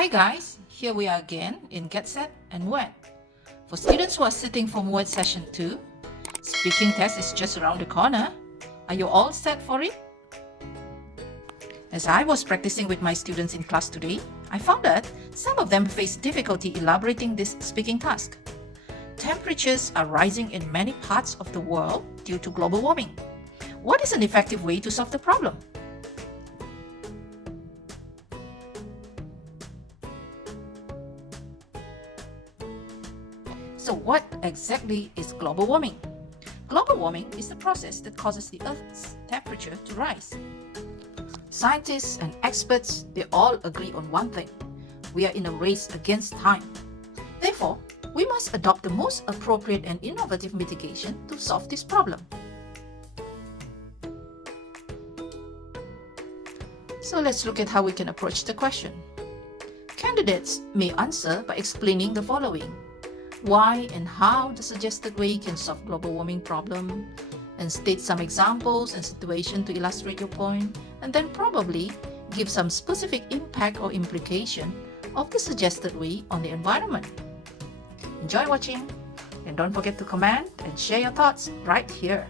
Hi guys, here we are again in Get Set and MUET. For students who are sitting for MUET Session 2, speaking test is just around the corner. Are you all set for it? As I was practicing with my students in class today, I found that some of them face difficulty elaborating this speaking task. Temperatures are rising in many parts of the world due to global warming. What is an effective way to solve the problem? So what exactly is global warming? Global warming is the process that causes the Earth's temperature to rise. Scientists and experts, they all agree on one thing. We are in a race against time. Therefore, we must adopt the most appropriate and innovative mitigation to solve this problem. So let's look at how we can approach the question. Candidates may answer by explaining the following: why and how the suggested way can solve global warming problem, and state some examples and situation to illustrate your point, and then probably give some specific impact or implication of the suggested way on the environment. Enjoy watching, and don't forget to comment and share your thoughts right here.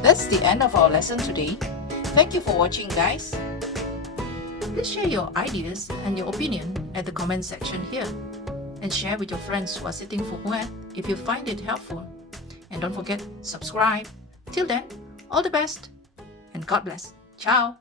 That's the end of our lesson today. Thank you for watching, guys. Please share your ideas and your opinion at the comment section here, and share with your friends who are sitting for MUET if you find it helpful. And don't forget, subscribe. Till then, all the best and God bless. Ciao.